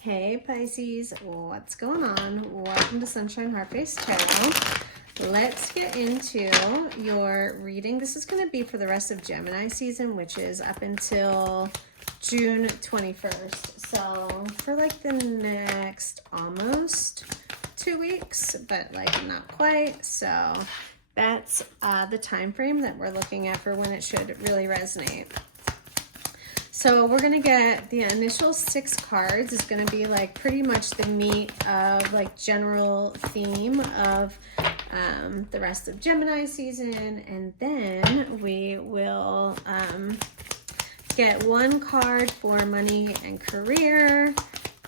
Hey Pisces, what's going on? Welcome to Sunshine Heartface Tarot. Let's get into your reading. This is going to be for the rest of Gemini season, which is up until June 21st. So for like the next almost 2 weeks, but like not quite. So that's the time frame that we're looking at for when it should really resonate. So we're going to get the initial 6 cards is going to be like pretty much the meat of like general theme of the rest of Gemini season. And then we will get 1 card for money and career,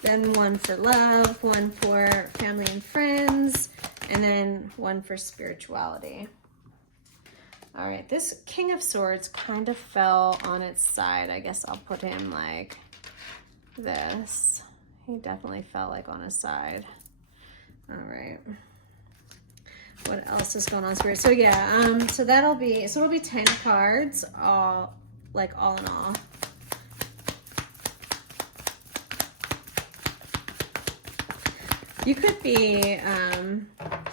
then 1 for love, 1 for family and friends, and then 1 for spirituality. All right, this King of Swords kind of fell on its side. I guess I'll put him like this. He definitely fell like on his side. All right. What else is going on, Spirit? So yeah, so it'll be 10 cards, all in all. You could be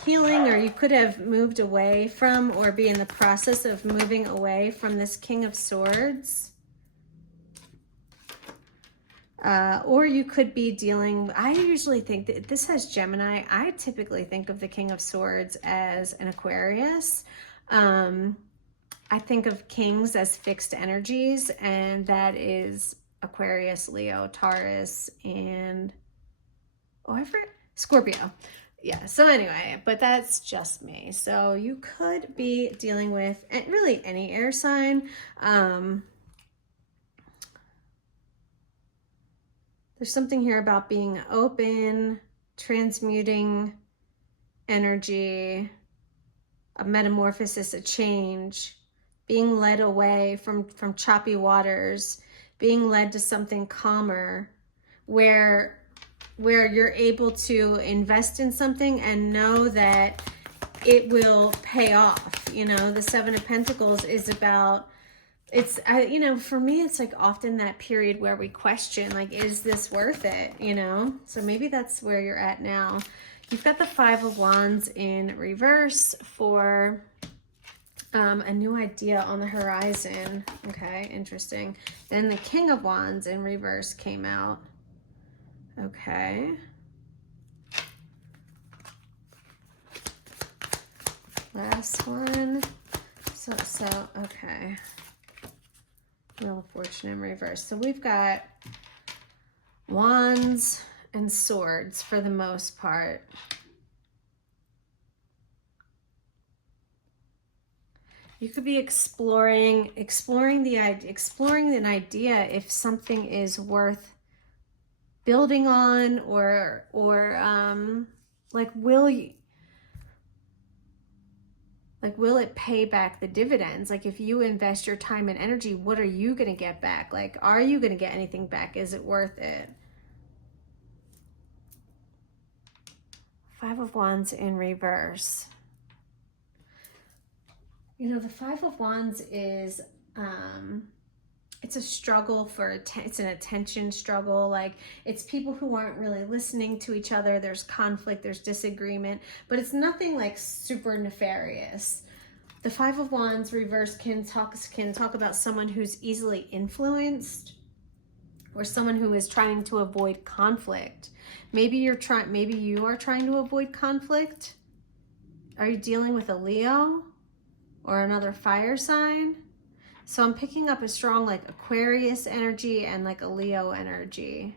healing, or you could have moved away from, or be in the process of moving away from this King of Swords. Or you could be dealing, I usually think that this has Gemini. I typically think of the King of Swords as an Aquarius. I think of kings as fixed energies, and that is Aquarius, Leo, Taurus, and Scorpio. Yeah, so anyway, but that's just me. So you could be dealing with really any air sign. There's something here about being open, transmuting energy, a metamorphosis, a change, being led away from choppy waters, being led to something calmer, where you're able to invest in something and know that it will pay off. You know, the 7 of Pentacles is about, for me, it's like often that period where we question, like, is this worth it? You know, so maybe that's where you're at now. You've got the 5 of Wands in reverse for a new idea on the horizon. Okay, interesting. Then the King of Wands in reverse came out. Okay. Last one. So, okay. Wheel of Fortune in reverse. So we've got wands and swords for the most part. You could be exploring an idea if something is worth building on, or like will it pay back the dividends? Like, if you invest your time and energy, what are you going to get back? Like, are you going to get anything back? Is it worth it? 5 of Wands in reverse. You know, the 5 of Wands is it's a struggle for it's an attention struggle. Like, it's people who aren't really listening to each other. There's conflict, there's disagreement, but it's nothing like super nefarious. The 5 of Wands reverse can talk about someone who's easily influenced, or someone who is trying to avoid conflict. Maybe you are trying to avoid conflict. Are you dealing with a Leo or another fire sign? So I'm picking up a strong like Aquarius energy and like a Leo energy.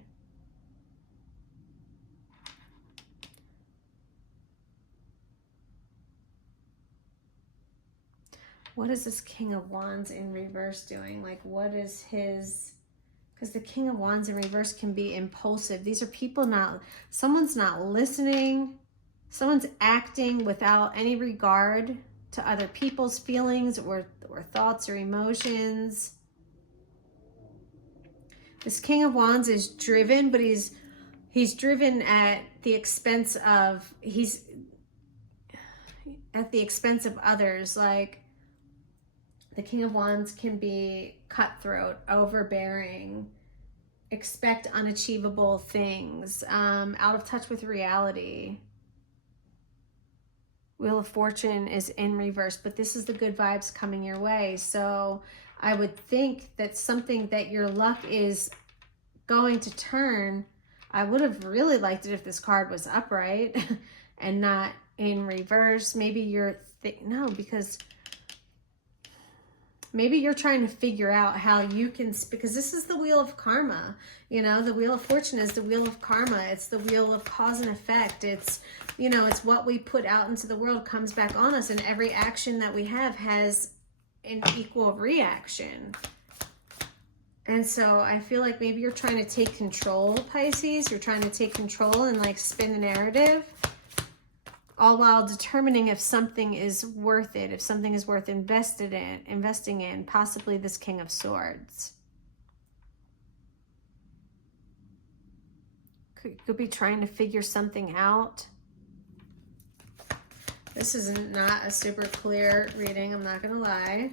What is this King of Wands in reverse doing? Like, what is his... Because the King of Wands in reverse can be impulsive. These are people someone's not listening. Someone's acting without any regard to other people's feelings or thoughts or emotions. This King of Wands is driven, but he's driven at the expense of others. Like, the King of Wands can be cutthroat, overbearing, expect unachievable things, out of touch with reality. Wheel of Fortune is in reverse, but this is the good vibes coming your way. So I would think that something that your luck is going to turn. I would have really liked it if this card was upright and not in reverse. Maybe you're, no, because maybe you're trying to figure out how you can, because this is the Wheel of Karma. You know, the Wheel of Fortune is the Wheel of Karma. It's the wheel of cause and effect. It's, you know, it's what we put out into the world comes back on us, and every action that we have has an equal reaction. And so I feel like maybe you're trying to take control, Pisces. You're trying to take control and like spin the narrative, all while determining if something is worth it, if something is worth investing in, possibly this King of Swords. Could be trying to figure something out. This is not a super clear reading, I'm not gonna lie.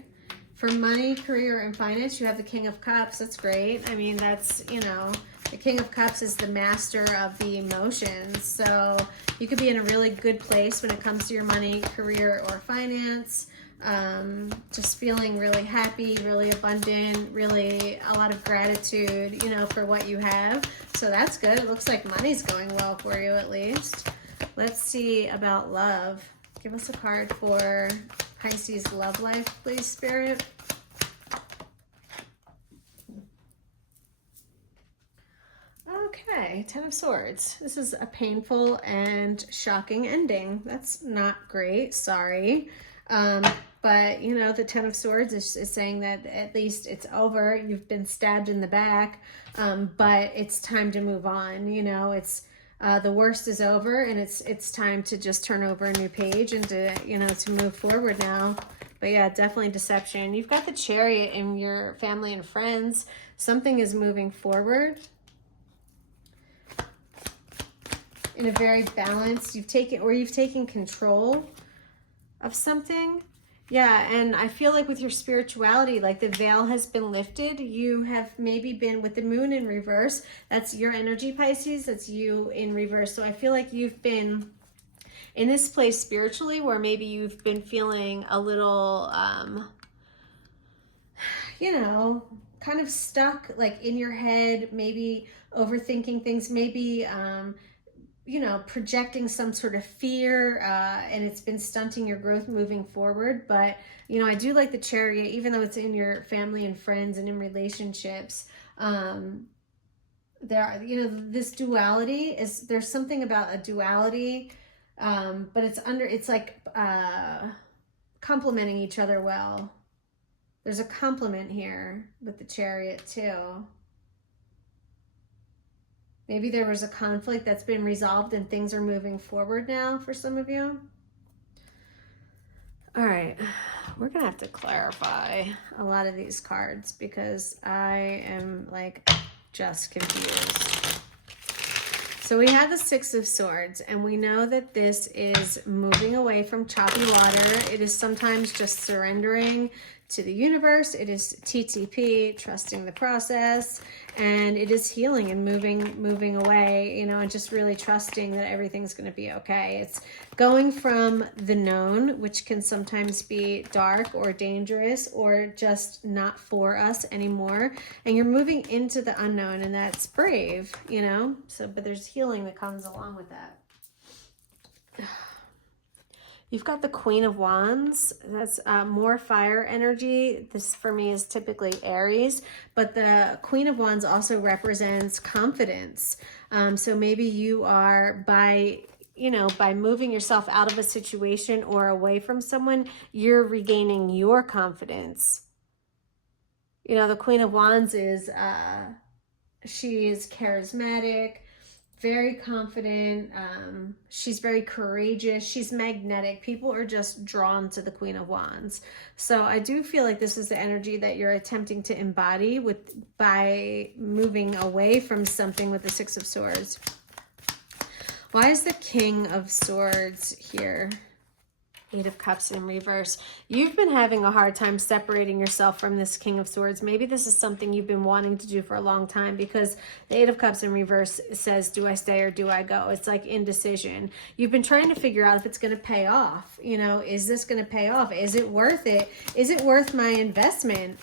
For money, career, and finance, you have the King of Cups. That's great. I mean, that's, you know, the King of Cups is the master of the emotions. So you could be in a really good place when it comes to your money, career, or finance. Just feeling really happy, really abundant, really a lot of gratitude, you know, for what you have. So that's good. It looks like money's going well for you at least. Let's see about love. Give us a card for Pisces love life, please, Spirit. Okay, Ten of Swords. This is a painful and shocking ending. That's not great, sorry. But, you know, the Ten of Swords is saying that at least it's over. You've been stabbed in the back, but it's time to move on. You know, it's the worst is over, and it's time to just turn over a new page and to, you know, to move forward now. But yeah, definitely deception. You've got the Chariot in your family and friends. Something is moving forward in a very balanced, you've taken control of something. Yeah, and I feel like with your spirituality, like the veil has been lifted. You have maybe been with the moon in reverse. That's your energy, Pisces. That's you in reverse. So I feel like you've been in this place spiritually where maybe you've been feeling a little, you know, kind of stuck like in your head, maybe overthinking things, maybe, you know, projecting some sort of fear, and it's been stunting your growth moving forward. But, you know, I do like the Chariot, even though it's in your family and friends and in relationships. There are, you know, this duality is, there's something about a duality, but it's like complementing each other well. There's a complement here with the Chariot too. Maybe there was a conflict that's been resolved and things are moving forward now for some of you. All right, we're gonna have to clarify a lot of these cards because I am like just confused. So we have the Six of Swords, and we know that this is moving away from choppy water. It is sometimes just surrendering to the universe. It is TTP, trusting the process, and it is healing and moving away, you know, and just really trusting that everything's going to be okay. It's going from the known, which can sometimes be dark or dangerous or just not for us anymore, and you're moving into the unknown, and that's brave, you know. So, but there's healing that comes along with that. You've got the Queen of Wands. That's more fire energy. This for me is typically Aries, but the Queen of Wands also represents confidence. So maybe you are, by moving yourself out of a situation or away from someone, you're regaining your confidence. You know, the Queen of Wands is, she is charismatic, very confident. She's very courageous. She's magnetic. People are just drawn to the Queen of Wands. So I do feel like this is the energy that you're attempting to embody by moving away from something with the Six of Swords. Why is the King of Swords here Eight of Cups in reverse. You've been having a hard time separating yourself from this King of Swords. Maybe this is something you've been wanting to do for a long time, because the Eight of Cups in reverse says, do I stay or do I go? It's like indecision. You've been trying to figure out if it's going to pay off. You know, is this going to pay off? Is it worth it? Is it worth my investment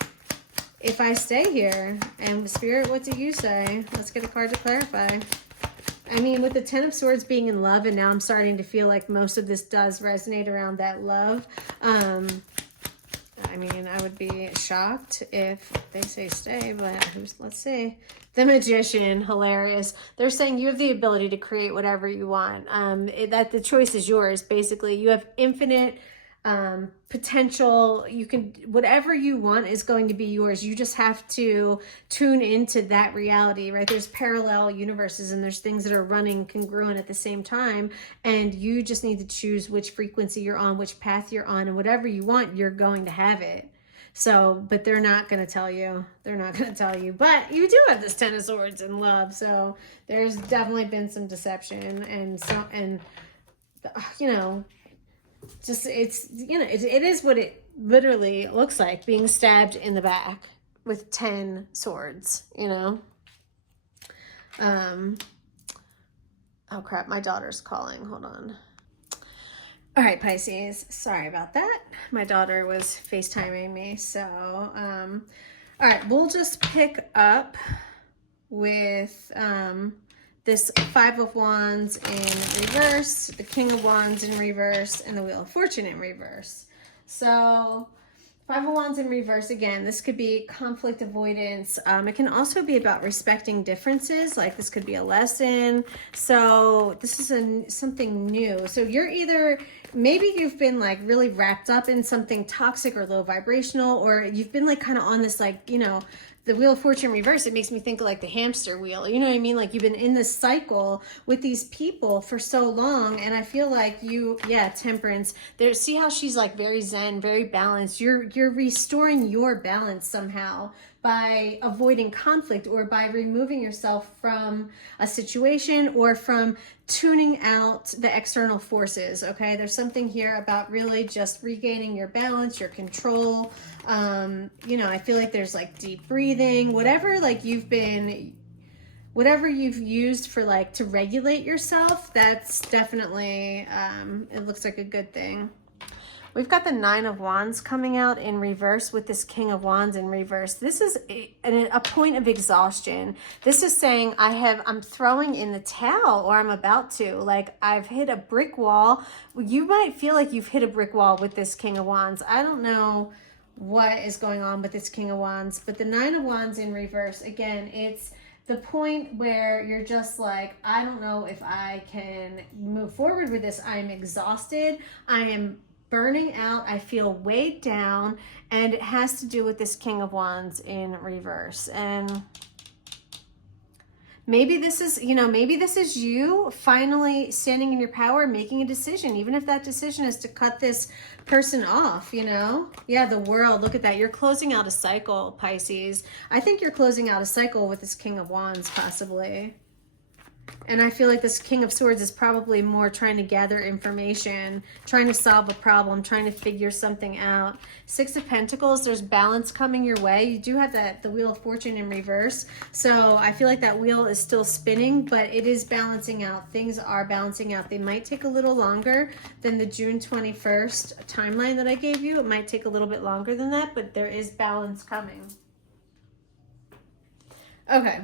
if I stay here? And Spirit, what do you say? Let's get a card to clarify. I mean, with the Ten of Swords being in love, and now I'm starting to feel like most of this does resonate around that love. I mean, I would be shocked if they say stay, but let's see. The Magician, hilarious. They're saying you have the ability to create whatever you want. That the choice is yours. Basically, you have infinite potential. You can, whatever you want is going to be yours. You just have to tune into that reality, right? There's parallel universes and there's things that are running congruent at the same time, and you just need to choose which frequency you're on, which path you're on, and whatever you want, you're going to have it. So, but they're not going to tell you. They're not going to tell you. But you do have this Ten of Swords in love, so there's definitely been some deception, and you know, just, it's, you know, it is what it literally looks like, being stabbed in the back with 10 swords, you know. Oh crap, my daughter's calling. Hold on. All right, Pisces, sorry about that. My daughter was FaceTiming me. So, all right, we'll just pick up with this Five of Wands in reverse, the King of Wands in reverse, and the Wheel of Fortune in reverse. So Five of Wands in reverse, again, this could be conflict avoidance. It can also be about respecting differences, like this could be a lesson. So this is something new. So you're either, maybe you've been like really wrapped up in something toxic or low vibrational, or you've been like kind of on this, like, you know, the Wheel of Fortune reverse, it makes me think of like the hamster wheel. You know what I mean? Like you've been in this cycle with these people for so long, and I feel like you, yeah, Temperance. There, see how she's like very zen, very balanced. You're restoring your balance somehow by avoiding conflict, or by removing yourself from a situation, or from tuning out the external forces. Okay, there's something here about really just regaining your balance, your control. You know, I feel like there's like deep breathing, whatever, like you've been, whatever you've used for like to regulate yourself, that's definitely, it looks like a good thing. We've got the Nine of Wands coming out in reverse with this King of Wands in reverse. This is a point of exhaustion. This is saying I'm throwing in the towel, or I'm about to. Like I've hit a brick wall. You might feel like you've hit a brick wall with this King of Wands. I don't know what is going on with this King of Wands, but the Nine of Wands in reverse, again, it's the point where you're just like, I don't know if I can move forward with this. I'm exhausted. I am burning out. I feel weighed down, and it has to do with this King of Wands in reverse. And maybe this is, you know, maybe this is you finally standing in your power, making a decision, even if that decision is to cut this person off, you know? Yeah, the World, look at that. You're closing out a cycle, Pisces. I think you're closing out a cycle with this King of Wands, possibly. And I feel like this King of Swords is probably more trying to gather information, trying to solve a problem, trying to figure something out. Six of Pentacles, there's balance coming your way. You do have the Wheel of Fortune in reverse. So I feel like that wheel is still spinning, but it is balancing out. Things are balancing out. They might take a little longer than the June 21st timeline that I gave you. It might take a little bit longer than that, but there is balance coming. Okay.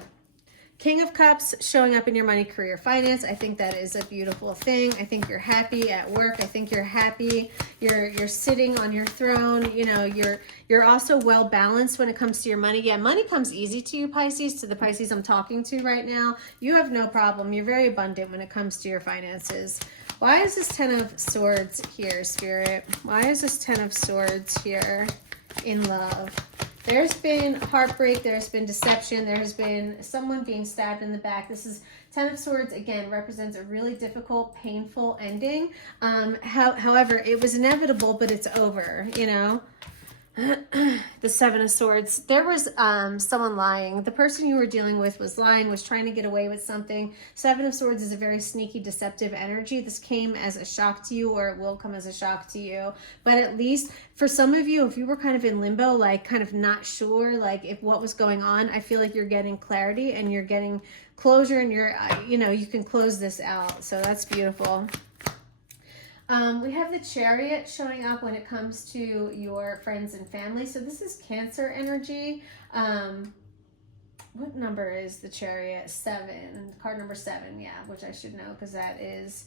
King of Cups showing up in your money, career, finance. I think that is a beautiful thing. I think you're happy at work. I think you're happy. You're sitting on your throne. You know, you're also well balanced when it comes to your money. Yeah, money comes easy to you, Pisces, to the Pisces I'm talking to right now. You have no problem. You're very abundant when it comes to your finances. Why is this Ten of Swords here, Spirit? Why is this Ten of Swords here in love? There's been heartbreak, there's been deception, there's been someone being stabbed in the back. This is Ten of Swords, again, represents a really difficult, painful ending. However, it was inevitable, but it's over, you know? The Seven of Swords. There was someone lying. The person you were dealing with was lying, was trying to get away with something. Seven of Swords is a very sneaky, deceptive energy. This came as a shock to you, or it will come as a shock to you. But at least for some of you, if you were kind of in limbo, like kind of not sure, like if what was going on, I feel like you're getting clarity and you're getting closure, and you're, you know, you can close this out. So that's beautiful. We have the Chariot showing up when it comes to your friends and family. So this is Cancer energy. What number is the Chariot? 7. Card number 7, yeah, which I should know because that is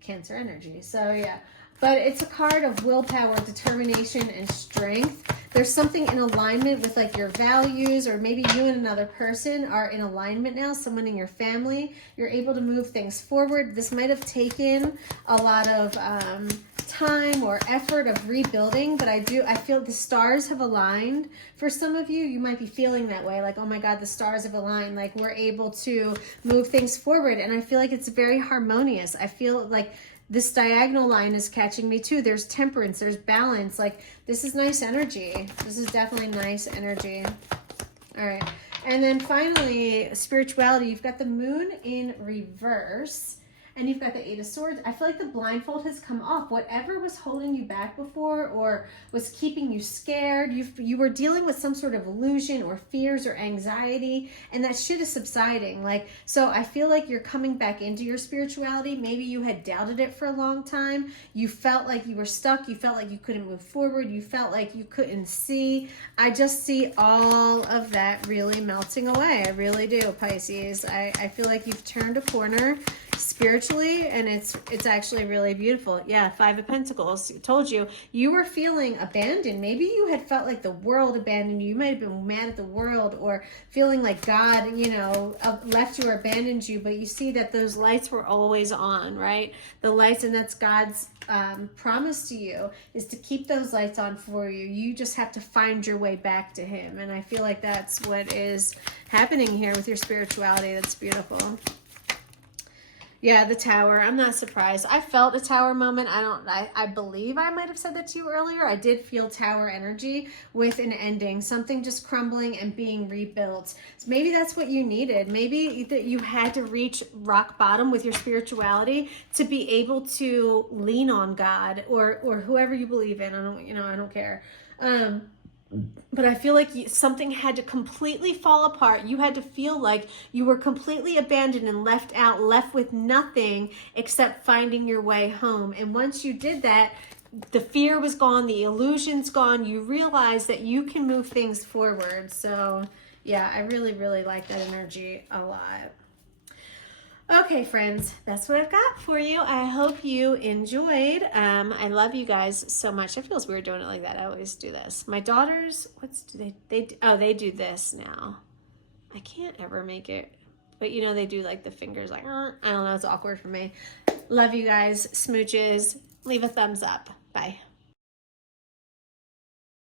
Cancer energy. So yeah, but it's a card of willpower, determination, and strength. There's something in alignment with like your values, or maybe you and another person are in alignment now, someone in your family. You're able to move things forward. This might have taken a lot of time or effort of rebuilding, but I feel the stars have aligned. For some of you, you might be feeling that way, like, oh my God, the stars have aligned, like we're able to move things forward. And I feel like it's very harmonious. I feel like this diagonal line is catching me too. There's temperance, there's balance. Like, this is nice energy. This is definitely nice energy. All right. And then finally, spirituality. You've got the Moon in reverse, and you've got the Eight of Swords. I feel like the blindfold has come off. Whatever was holding you back before or was keeping you scared, you were dealing with some sort of illusion or fears or anxiety, and that shit is subsiding. Like, so I feel like you're coming back into your spirituality. Maybe you had doubted it for a long time. You felt like you were stuck. You felt like you couldn't move forward. You felt like you couldn't see. I just see all of that really melting away. I really do, Pisces. I feel like you've turned a corner spiritually, and it's actually really beautiful. Yeah, Five of Pentacles. I told you, you were feeling abandoned. Maybe you had felt like the world abandoned you. You might have been mad at the world, or feeling like God, you know, left you or abandoned you, but you see that those lights were always on, right? The lights, and that's God's promise to you, is to keep those lights on for you. You just have to find your way back to Him, and I feel like that's what is happening here with your spirituality. That's beautiful. Yeah, the Tower. I'm not surprised. I felt a Tower moment. I believe I might have said that to you earlier. I did feel Tower energy with an ending, something just crumbling and being rebuilt. So maybe that's what you needed. Maybe that you had to reach rock bottom with your spirituality to be able to lean on God or whoever you believe in. I don't care. But I feel like something had to completely fall apart. You had to feel like you were completely abandoned and left out, left with nothing except finding your way home. And once you did that, the fear was gone, the illusion's gone. You realize that you can move things forward. So yeah, I really, really like that energy a lot. Okay, friends, that's what I've got for you. I hope you enjoyed. I love you guys so much. It feels weird doing it like that. I always do this. My daughters, they do this now. I can't ever make it, but you know, they do like the fingers like, I don't know, it's awkward for me. Love you guys. Smooches. Leave a thumbs up.